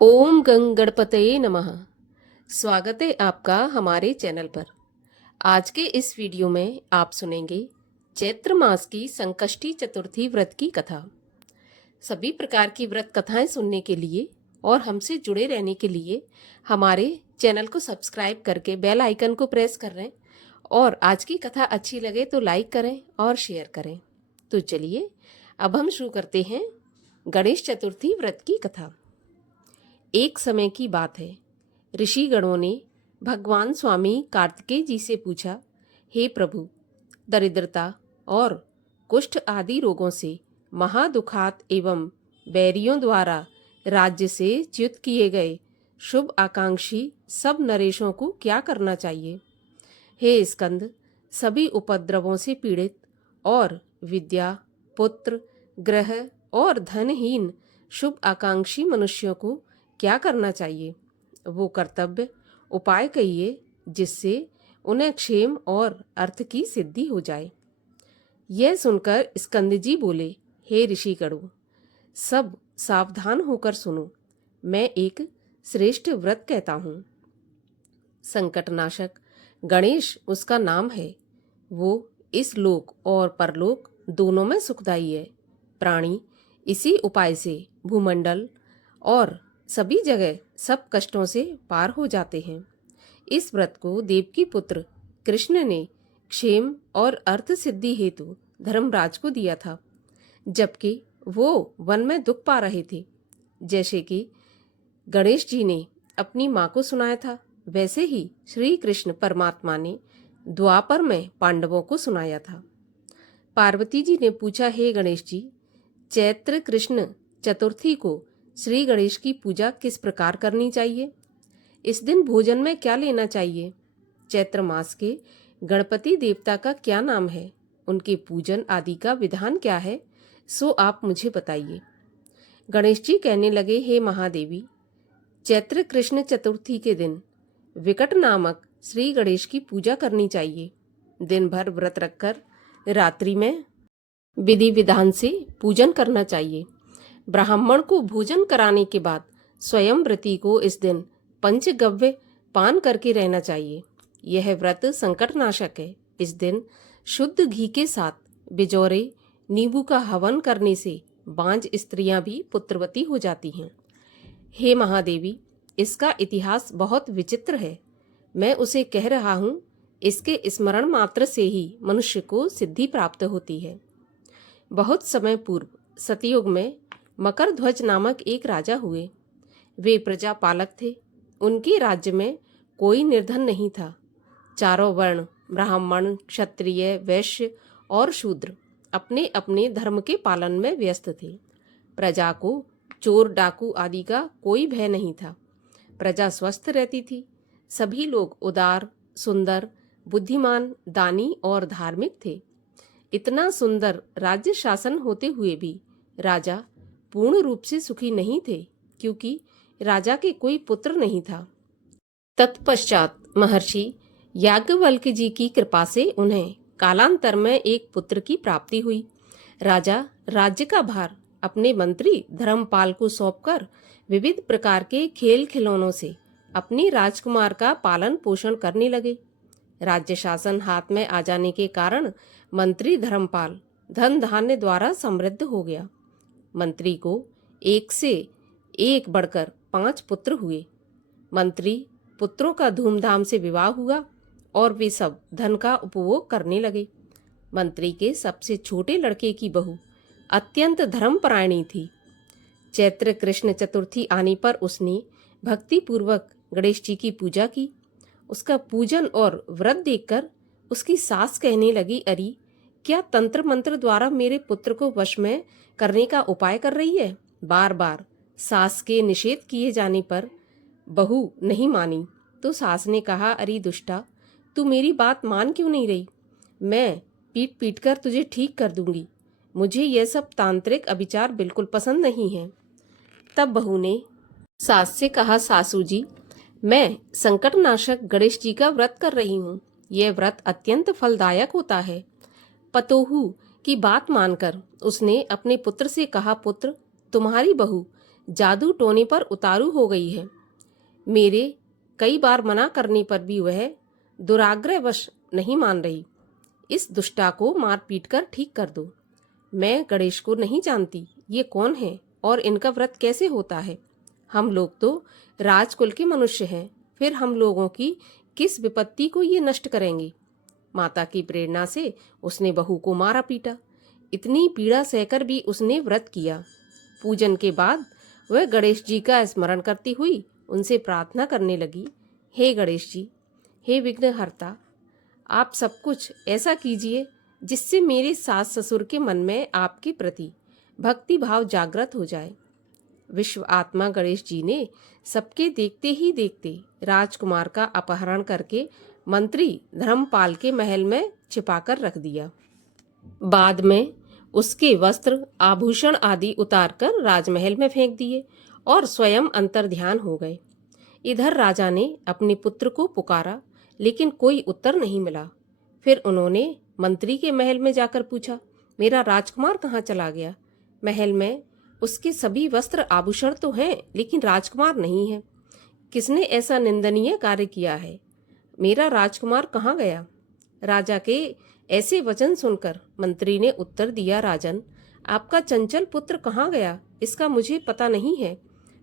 ओम गंग गणपतये नमः। स्वागत है आपका हमारे चैनल पर। आज के इस वीडियो में आप सुनेंगे चैत्र मास की संकष्टी चतुर्थी व्रत की कथा। सभी प्रकार की व्रत कथाएं सुनने के लिए और हमसे जुड़े रहने के लिए हमारे चैनल को सब्सक्राइब करके बेल आइकन को प्रेस कर लें और आज की कथा अच्छी लगे तो लाइक करें और शेयर करें। तो चलिए अब हम शुरू करते हैं गणेश चतुर्थी व्रत की कथा। एक समय की बात है, ऋषिगणों ने भगवान स्वामी कार्तिकेय जी से पूछा, हे प्रभु, दरिद्रता और कुष्ठ आदि रोगों से महादुखात एवं बैरियों द्वारा राज्य से च्युत किए गए शुभ आकांक्षी सब नरेशों को क्या करना चाहिए? हे स्कंद, सभी उपद्रवों से पीड़ित और विद्या, पुत्र, ग्रह और धनहीन शुभ आकांक्षी मनुष्यों को क्या करना चाहिए? वो कर्तव्य उपाय कहिए जिससे उन्हें क्षेम और अर्थ की सिद्धि हो जाए। यह सुनकर स्कंद जी बोले, हे ऋषिगणों, सब सावधान होकर सुनो। मैं एक श्रेष्ठ व्रत कहता हूँ। संकटनाशक गणेश उसका नाम है। वो इस लोक और परलोक दोनों में सुखदायी है। प्राणी इसी उपाय से भूमंडल और सभी जगह सब कष्टों से पार हो जाते हैं। इस व्रत को देवकी पुत्र कृष्ण ने क्षेम और अर्थ सिद्धि हेतु धर्मराज को दिया था, जबकि वो वन में दुख पा रहे थे। जैसे कि गणेश जी ने अपनी माँ को सुनाया था, वैसे ही श्री कृष्ण परमात्मा ने द्वापर में पांडवों को सुनाया था। पार्वती जी ने पूछा, हे गणेश जी, चैत्र कृष्ण चतुर्थी को श्री गणेश की पूजा किस प्रकार करनी चाहिए? इस दिन भोजन में क्या लेना चाहिए? चैत्र मास के गणपति देवता का क्या नाम है? उनके पूजन आदि का विधान क्या है? सो आप मुझे बताइए। गणेश जी कहने लगे, हे महादेवी, चैत्र कृष्ण चतुर्थी के दिन विकट नामक श्री गणेश की पूजा करनी चाहिए। दिन भर व्रत रखकर रात्रि में विधि विधान से पूजन करना चाहिए। ब्राह्मण को भोजन कराने के बाद स्वयं व्रती को इस दिन पंचगव्य पान करके रहना चाहिए। यह व्रत संकटनाशक है। इस दिन शुद्ध घी के साथ बिजौरे नींबू का हवन करने से बांझ स्त्रियां भी पुत्रवती हो जाती हैं। हे महादेवी, इसका इतिहास बहुत विचित्र है। मैं उसे कह रहा हूँ। इसके स्मरण मात्र से ही मनुष्य को सिद्धि प्राप्त होती है। बहुत समय पूर्व सतयुग में मकर ध्वज नामक एक राजा हुए। वे प्रजा पालक थे। उनके राज्य में कोई निर्धन नहीं था। चारों वर्ण ब्राह्मण, क्षत्रिय, वैश्य और शूद्र अपने अपने धर्म के पालन में व्यस्त थे। प्रजा को चोर डाकू आदि का कोई भय नहीं था। प्रजा स्वस्थ रहती थी। सभी लोग उदार, सुंदर, बुद्धिमान, दानी और धार्मिक थे। इतना सुंदर राज्य शासन होते हुए भी राजा पूर्ण रूप से सुखी नहीं थे, क्योंकि राजा के कोई पुत्र नहीं था। तत्पश्चात महर्षि याज्ञवल्क्य जी की कृपा से उन्हें कालांतर में एक पुत्र की प्राप्ति हुई। राजा राज्य का भार अपने मंत्री धर्मपाल को सौंपकर विविध प्रकार के खेल खिलौनों से अपनी राजकुमार का पालन पोषण करने लगे। राज्य शासन हाथ में आ जाने के कारण मंत्री धर्मपाल धन धान्य द्वारा समृद्ध हो गया। मंत्री को एक से एक बढ़कर 5 पुत्र हुए। मंत्री पुत्रों का धूमधाम से विवाह हुआ और वे सब धन का उपभोग करने लगे। मंत्री के सबसे छोटे लड़के की बहू अत्यंत धर्मपरायणी थी। चैत्र कृष्ण चतुर्थी आने पर उसने भक्ति पूर्वक गणेश जी की पूजा की। उसका पूजन और व्रत देखकर उसकी सास कहने लगी, अरे, क्या तंत्र मंत्र द्वारा मेरे पुत्र को वश में करने का उपाय कर रही है? बार बार सास के निषेध किए जाने पर बहू नहीं मानी तो सास ने कहा, अरे दुष्टा, तू मेरी बात मान क्यों नहीं रही? मैं पीट पीट कर तुझे ठीक कर दूंगी। मुझे यह सब तांत्रिक अभिचार बिल्कुल पसंद नहीं है। तब बहू ने सास से कहा, सासू जी, मैं संकटनाशक गणेश जी का व्रत कर रही हूँ। यह व्रत अत्यंत फलदायक होता है। पतोहू की बात मानकर उसने अपने पुत्र से कहा, पुत्र, तुम्हारी बहू जादू टोने पर उतारू हो गई है। मेरे कई बार मना करने पर भी वह दुराग्रहवश नहीं मान रही। इस दुष्टा को मार पीट कर ठीक कर दो। मैं गणेश को नहीं जानती, ये कौन है और इनका व्रत कैसे होता है। हम लोग तो राजकुल के मनुष्य हैं, फिर हम लोगों की किस विपत्ति को ये नष्ट करेंगे। माता की प्रेरणा से उसने बहू को मारा पीटा। इतनी पीड़ा सहकर भी उसने व्रत किया। पूजन के बाद वह गणेश जी का स्मरण करती हुई उनसे प्रार्थना करने लगी, हे गणेश जी, हे विघ्नहर्ता, आप सब कुछ ऐसा कीजिए जिससे मेरे सास ससुर के मन में आपके प्रति भक्ति भाव जागृत हो जाए। विश्व आत्मा गणेश जी ने सबके देखते ही देखते राजकुमार का अपहरण करके मंत्री धर्मपाल के महल में छिपाकर रख दिया। बाद में उसके वस्त्र आभूषण आदि उतारकर राजमहल में फेंक दिए और स्वयं अंतर्ध्यान हो गए। इधर राजा ने अपने पुत्र को पुकारा, लेकिन कोई उत्तर नहीं मिला। फिर उन्होंने मंत्री के महल में जाकर पूछा, मेरा राजकुमार कहाँ चला गया। महल में उसके सभी वस्त्र आभूषण तो हैं, लेकिन राजकुमार नहीं है। किसने ऐसा निंदनीय कार्य किया है। मेरा राजकुमार कहाँ गया। राजा के ऐसे वचन सुनकर मंत्री ने उत्तर दिया, राजन, आपका चंचल पुत्र कहाँ गया इसका मुझे पता नहीं है।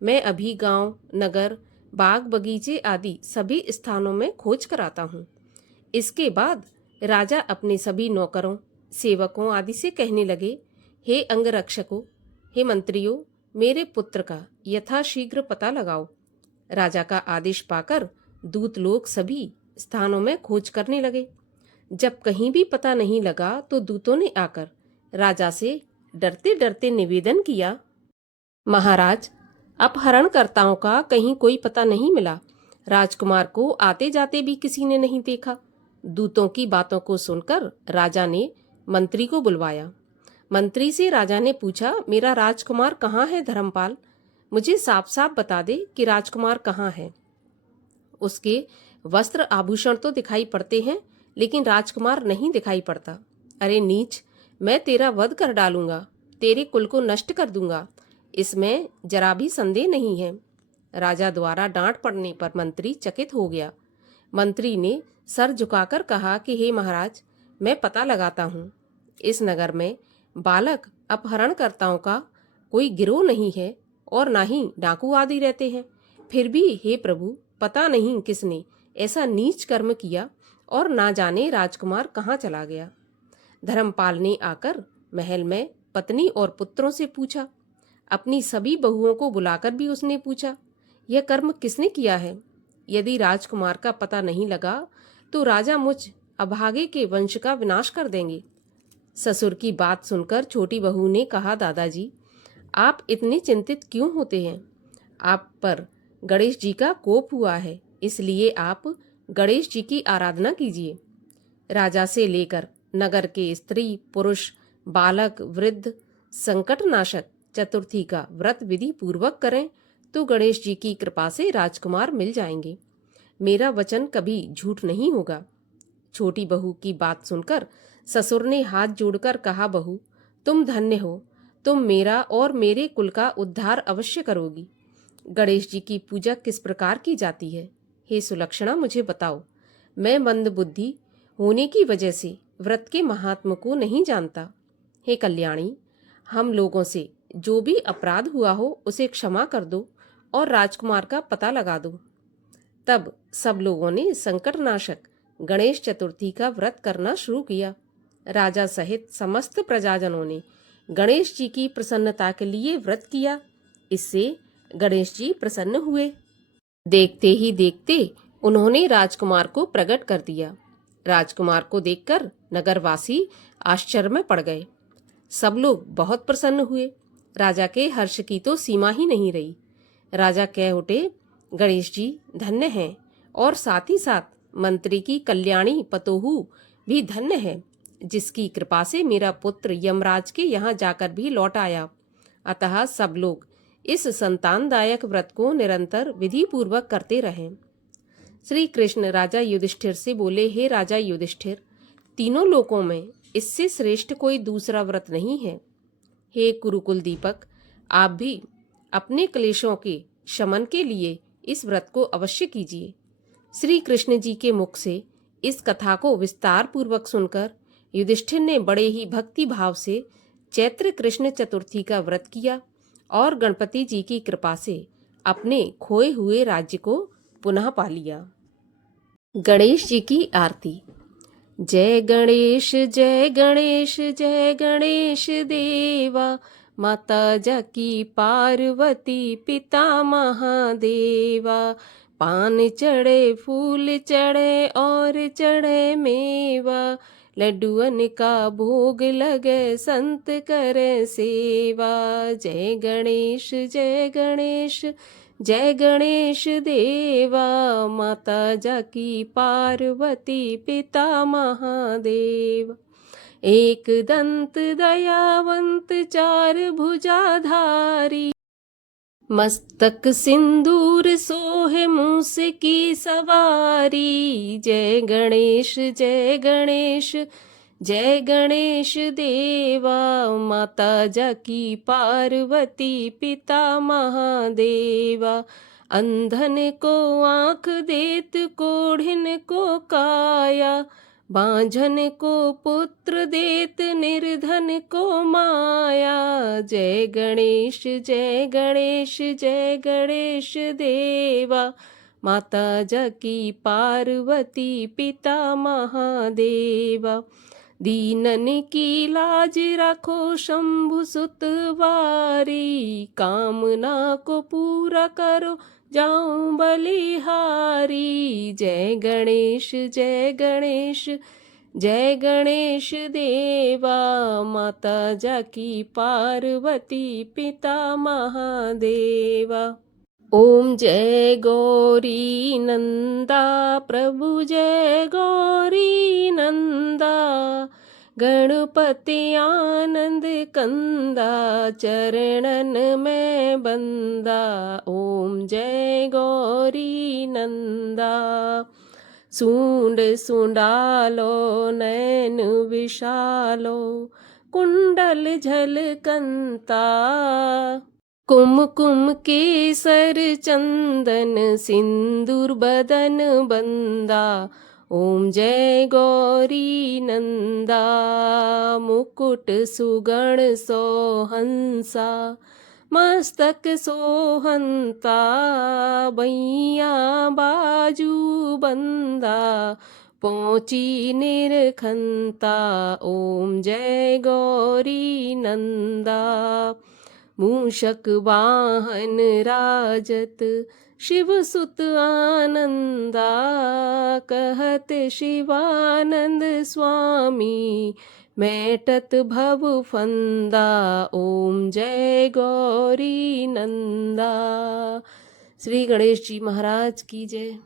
मैं अभी गांव, नगर, बाग बगीचे आदि सभी स्थानों में खोज कर आता हूँ। इसके बाद राजा अपने सभी नौकरों, सेवकों आदि से कहने लगे, हे अंगरक्षकों, हे मंत्रियों, मेरे पुत्र का यथाशीघ्र पता लगाओ। राजा का आदेश पाकर दूत लोग सभी स्थानों में खोज करने लगे। जब कहीं भी पता नहीं लगा तो दूतों ने आकर राजा से डरते डरते निवेदन किया, महाराज, अपहरणकर्ताओं का कहीं कोई पता नहीं मिला। राजकुमार को आते जाते भी किसी ने नहीं देखा। दूतों की बातों को सुनकर राजा ने मंत्री को बुलवाया। मंत्री से राजा ने पूछा, मेरा राजकुमार कहाँ है धर्मपाल, मुझे साफ साफ बता दे कि राजकुमार कहाँ है। उसके वस्त्र आभूषण तो दिखाई पड़ते हैं, लेकिन राजकुमार नहीं दिखाई पड़ता। अरे नीच, मैं तेरा वध कर डालूंगा, तेरे कुल को नष्ट कर दूंगा, इसमें जरा भी संदेह नहीं है। राजा द्वारा डांट पड़ने पर मंत्री चकित हो गया। मंत्री ने सर झुकाकर कहा कि हे महाराज, मैं पता लगाता हूँ। इस नगर में बालक अपहरणकर्ताओं का कोई गिरोह नहीं है और ना ही डाकू आदि रहते हैं। फिर भी हे प्रभु, पता नहीं किसने ऐसा नीच कर्म किया और ना जाने राजकुमार कहाँ चला गया। धर्मपाल ने आकर महल में पत्नी और पुत्रों से पूछा। अपनी सभी बहुओं को बुलाकर भी उसने पूछा, यह कर्म किसने किया है। यदि राजकुमार का पता नहीं लगा तो राजा मुझ अभागे के वंश का विनाश कर देंगे। ससुर की बात सुनकर छोटी बहू ने कहा, दादाजी, आप इतने चिंतित क्यों होते हैं। आप पर गणेश जी का कोप हुआ है, इसलिए आप गणेश जी की आराधना कीजिए। राजा से लेकर नगर के स्त्री पुरुष, बालक, वृद्ध संकटनाशक चतुर्थी का व्रत विधि पूर्वक करें तो गणेश जी की कृपा से राजकुमार मिल जाएंगे। मेरा वचन कभी झूठ नहीं होगा। छोटी बहू की बात सुनकर ससुर ने हाथ जोड़कर कहा, बहू, तुम धन्य हो, तुम मेरा और मेरे कुल का उद्धार अवश्य करोगी। गणेश जी की पूजा किस प्रकार की जाती है, हे सुलक्षणा, मुझे बताओ। मैं मंद बुद्धि होने की वजह से व्रत के महात्म को नहीं जानता। हे कल्याणी, हम लोगों से जो भी अपराध हुआ हो उसे क्षमा कर दो और राजकुमार का पता लगा दो। तब सब लोगों ने संकटनाशक गणेश चतुर्थी का व्रत करना शुरू किया। राजा सहित समस्त प्रजाजनों ने गणेश जी की प्रसन्नता के लिए व्रत किया। इससे गणेश जी प्रसन्न हुए। देखते ही देखते उन्होंने राजकुमार को प्रकट कर दिया। राजकुमार को देखकर नगरवासी आश्चर्य में पड़ गए। सब लोग बहुत प्रसन्न हुए। राजा के हर्ष की तो सीमा ही नहीं रही। राजा कह उठे, गणेश जी धन्य हैं और साथ ही साथ मंत्री की कल्याणी पतोहू भी धन्य है, जिसकी कृपा से मेरा पुत्र यमराज के यहाँ जाकर भी लौट आया। अतः सब लोग इस संतानदायक व्रत को निरंतर विधि पूर्वक करते रहें। श्री कृष्ण राजा युधिष्ठिर से बोले, हे राजा युधिष्ठिर, तीनों लोकों में इससे श्रेष्ठ कोई दूसरा व्रत नहीं है। हे कुरुकुल दीपक, आप भी अपने क्लेशों के शमन के लिए इस व्रत को अवश्य कीजिए। श्री कृष्ण जी के मुख से इस कथा को विस्तार पूर्वक सुनकर युधिष्ठिर ने बड़े ही भक्ति भाव से चैत्र कृष्ण चतुर्थी का व्रत किया और गणपति जी की कृपा से अपने खोए हुए राज्य को पुनः पा लिया। गणेश जी की आरती। जय गणेश जय गणेश जय गणेश देवा, माता जाकी पार्वती पिता महादेवा। पान चढ़े फूल चढ़े और चढ़े मेवा, लड्डुअन का भोग लगे संत करे सेवा। जय गणेश जय गणेश जय गणेश देवा, माता जाकी पार्वती पिता महादेव। एक दंत दयावंत चार भुजाधारी, मस्तक सिंदूर सोहे मूस की सवारी। जय गणेश जय गणेश जय गणेश देवा, माता जाकी पार्वती पिता महादेवा। अंधन को आँख देत कोढ़िन को काया, बांझन को पुत्र देत निर्धन को माया। जय गणेश जय गणेश जय गणेश देवा, माता जाकी पार्वती पिता महादेवा। दीनन की लाज रखो शंभु सुत वारी, कामना को पूरा करो जाऊं बलिहारी। जय गणेश जय गणेश जय गणेश देवा, माता जाकी पार्वती पिता महादेवा। ओम जय गौरी नंदा प्रभु जय गौरी नंदा, गणपति आनंद कंदा चरणन में बंदा। ओम जय गौरी नंदा। सूंड सुंडालो नैन विशालो, कुंडल झलकंता। कुमकुम केसर चंदन सिंदूर बदन बंदा। ओम जय गौरी नंदा। मुकुट सुगण सोहंसा, मस्तक सोहंता। बैया बाजू बंदा, पहुँची निरखंता। ओम जय गौरी नंदा। मूषक वाहन राजत शिव सुत आनंदा, कहत शिवानंद स्वामी मैटत भव फंदा। ओम जय गौरी नंदा। श्री गणेश जी महाराज की जय।